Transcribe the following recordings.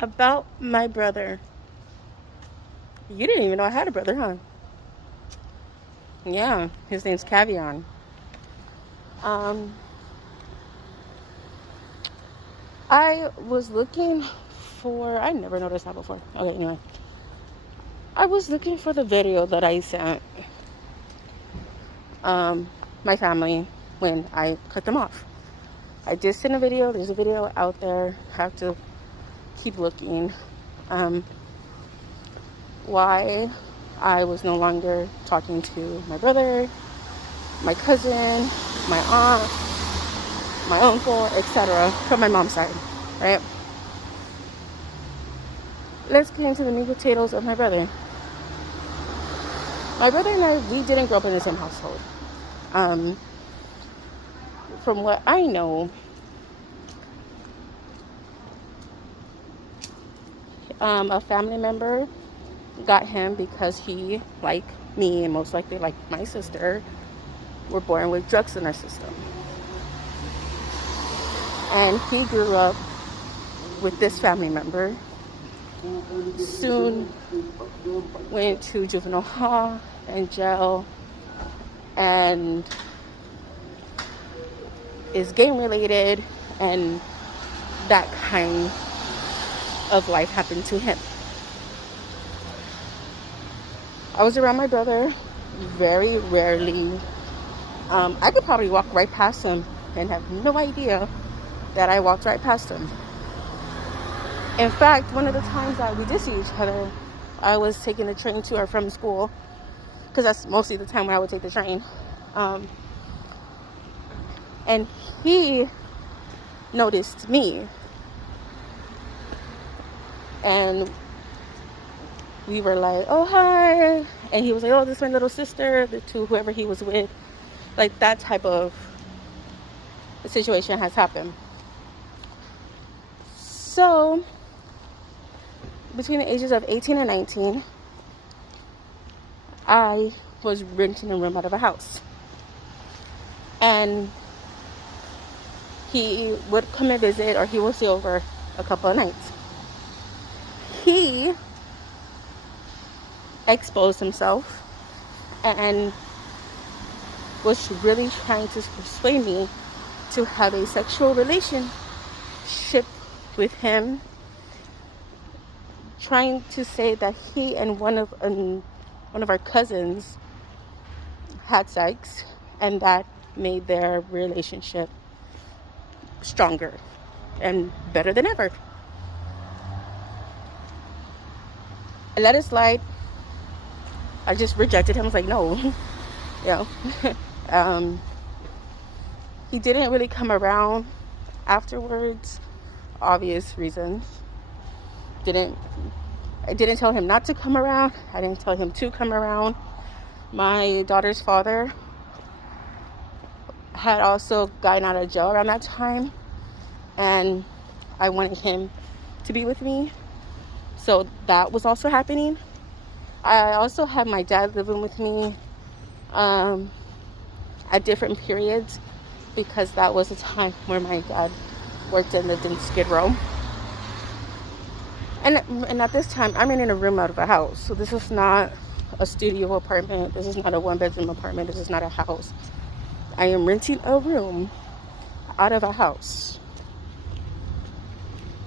About my brother. You didn't even know I had a brother, huh? Yeah, his name's Kavion. Um, I was looking I never noticed that before. Okay, anyway. I was looking for the video that I sent my family when I cut them off. I did send a video. There's a video out there. Have to keep looking. Why I was no longer talking to my brother, my cousin, my aunt, my uncle, etc. from my mom's side, right? Let's get into the meat and potatoes of my brother. My brother and I, we didn't grow up in the same household. From what I know, a family member got him because he, like me, and most likely like my sister, were born with drugs in our system. And he grew up with this family member, soon went to juvenile hall and jail, and is gang related, and that kind of life happened to him. I was around my brother very rarely. I could probably walk right past him and have no idea that I walked right past him. In fact, one of the times that we did see each other, I was taking the train to or from school, because that's mostly the time when I would take the train. And he noticed me. And we were like, oh, hi. And he was like, oh, this is my little sister, to whoever he was with. Like, that type of situation has happened. So, between the ages of 18 and 19, I was renting a room out of a house. And he would come and visit, or he would stay over a couple of nights. He exposed himself and was really trying to persuade me to have a sexual relationship with him, trying to say that he and one of our cousins had sex, and that made their relationship stronger and better than ever. I let it slide. I just rejected him. I was like, no. He didn't really come around afterwards. Obvious reasons. I didn't tell him not to come around. I didn't tell him to come around. My daughter's father had also gotten out of jail around that time, and I wanted him to be with me. So that was also happening. I also had my dad living with me at different periods, because that was a time where my dad worked and lived in Skid Row. And at this time, I'm in a room out of a house. So this is not a studio apartment. This is not a one-bedroom apartment. This is not a house. I am renting a room out of a house.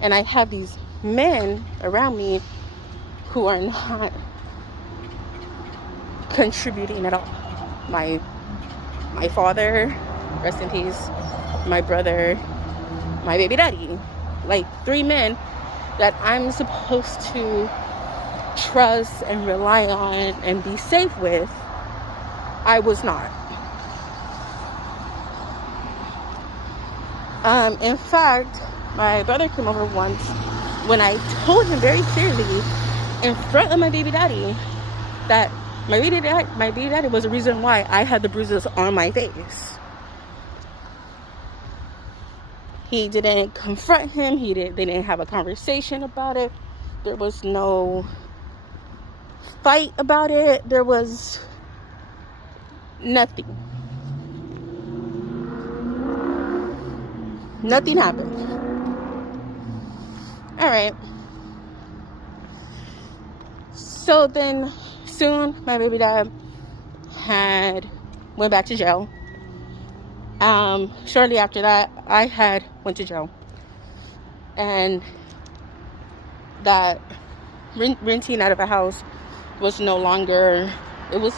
And I have these men around me who are not contributing at all. My father, rest in peace, my brother, my baby daddy. Like 3 men that I'm supposed to trust and rely on and be safe with, I was not. In fact, my brother came over once when I told him very clearly in front of my baby daddy that my baby daddy was the reason why I had the bruises on my face. He didn't confront him. They didn't have a conversation about it. There was no fight about it. There was nothing. Nothing happened. All right. So then soon my baby dad went back to jail. Shortly after that, I went to jail. And that renting out of a house was no longer, it was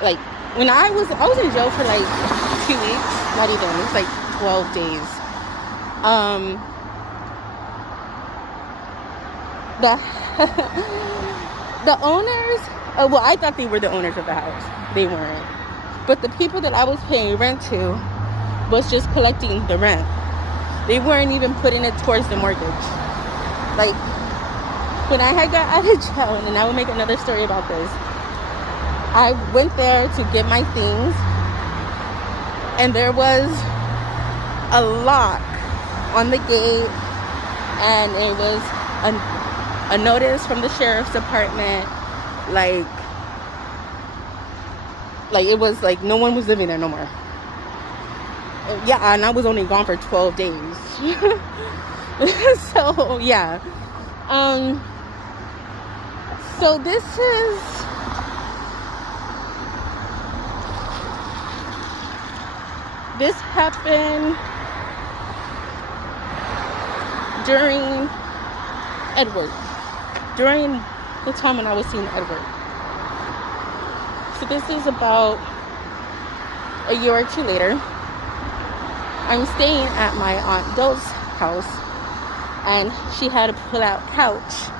like, when I was in jail for like 2 weeks, not even, it was like 12 days. The the owners, well, I thought they were the owners of the house. They weren't. But the people that I was paying rent to was just collecting the rent. They weren't even putting it towards the mortgage. Like, when I had got out of jail, and I will make another story about this, I went there to get my things, and there was a lock on the gate, and it was a notice from the sheriff's department, like it was like no one was living there no more. Yeah, and I was only gone for 12 days. So yeah. So this happened during the time when I was seeing Edward. So this is about a year or two later. I'm staying at my Aunt Doe's house, and she had a pull-out couch.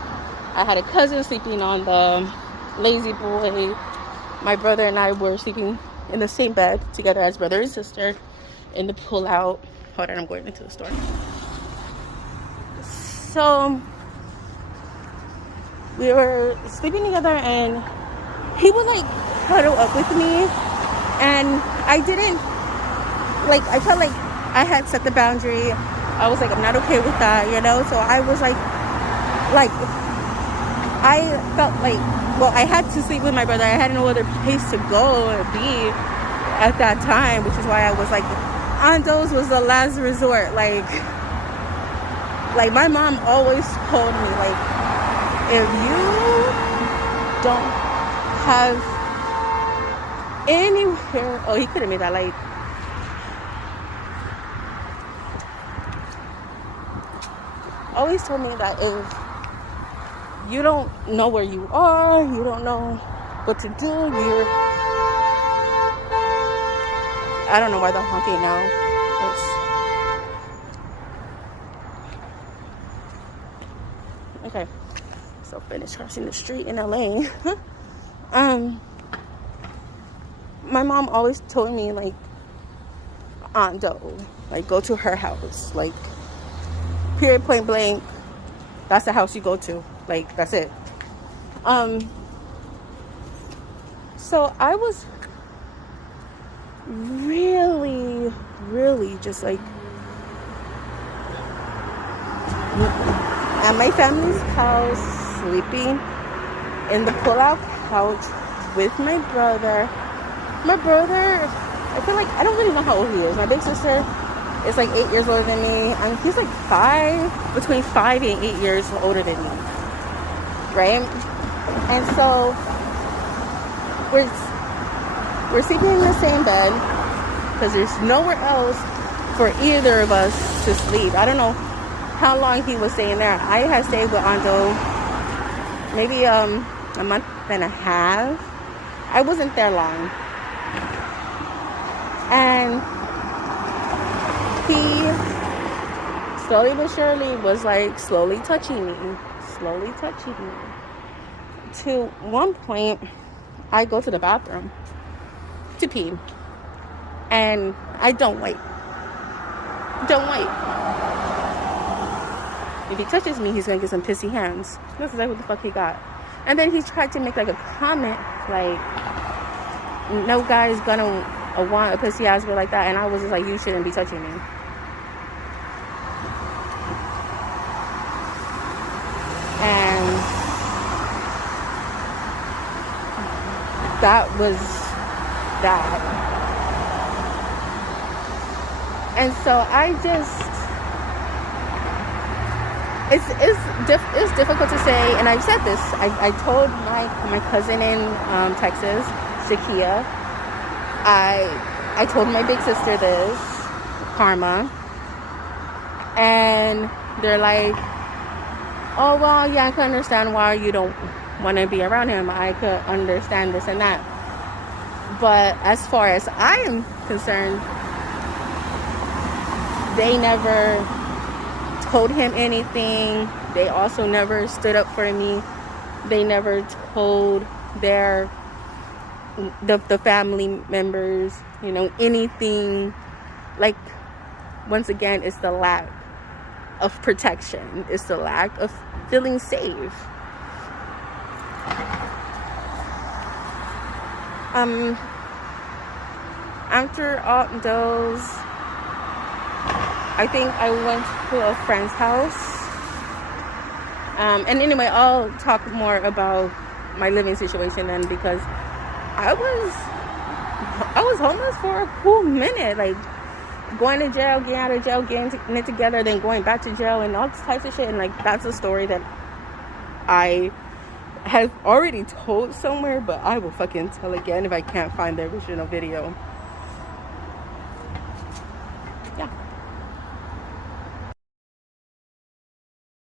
I had a cousin sleeping on the lazy boy. My brother and I were sleeping in the same bed together as brother and sister in the pull-out. Hold on, I'm going into the store. So we were sleeping together, and he would like cuddle up with me, and I felt like I had set the boundary. I was like, I'm not okay with that, you know? So I was like I felt like, well, I had to sleep with my brother. I had no other place to go or be at that time, which is why I was like, Aunt Doe's was the last resort. Like my mom always told me, like, if you don't have anywhere, oh, he could have made that light. Always told me that if you don't know where you are, you don't know what to do, I don't know why they're honking now. Okay, so finish crossing the street in LA. My mom always told me, like, Aunt Doe, like, go to her house, like, period, point blank, that's the house you go to, like, that's it. So I was really, really just like at my family's house, sleeping in the pull-out couch with my brother. My brother, I feel like, I don't really know how old he is. My big sister is like 8 years older than me. He's like between 5 and 8 years older than me, right? And so we're sleeping in the same bed because there's nowhere else for either of us to sleep. I don't know how long he was staying there. I had stayed with Aunt Doe maybe a month and a half. I wasn't there long. And he slowly but surely was like slowly touching me. To one point, I go to the bathroom to pee, and I don't wait. If he touches me, he's gonna get some pissy hands. That's exactly what the fuck he got. And then he tried to make like a comment, like, no guy's gonna want a pissy ass girl like that. And I was just like, you shouldn't be touching me. And that was that. And so it's difficult to say, and I've said this. I told my cousin in Texas, Shakia. I told my big sister this, Karma, and they're like, oh well, yeah, I can understand why you don't want to be around him. I could understand this and that, but as far as I am concerned, they never told him anything. They also never stood up for me. They never told the family members, anything. Like, once again, it's the lack of protection. It's the lack of feeling safe. After all those, I think I went to a friend's house. And anyway, I'll talk more about my living situation then, because I was homeless for a cool minute, like going to jail, getting out of jail, getting it together, then going back to jail, and all types of shit. And like, that's a story that I have already told somewhere, but I will fucking tell again if I can't find the original video.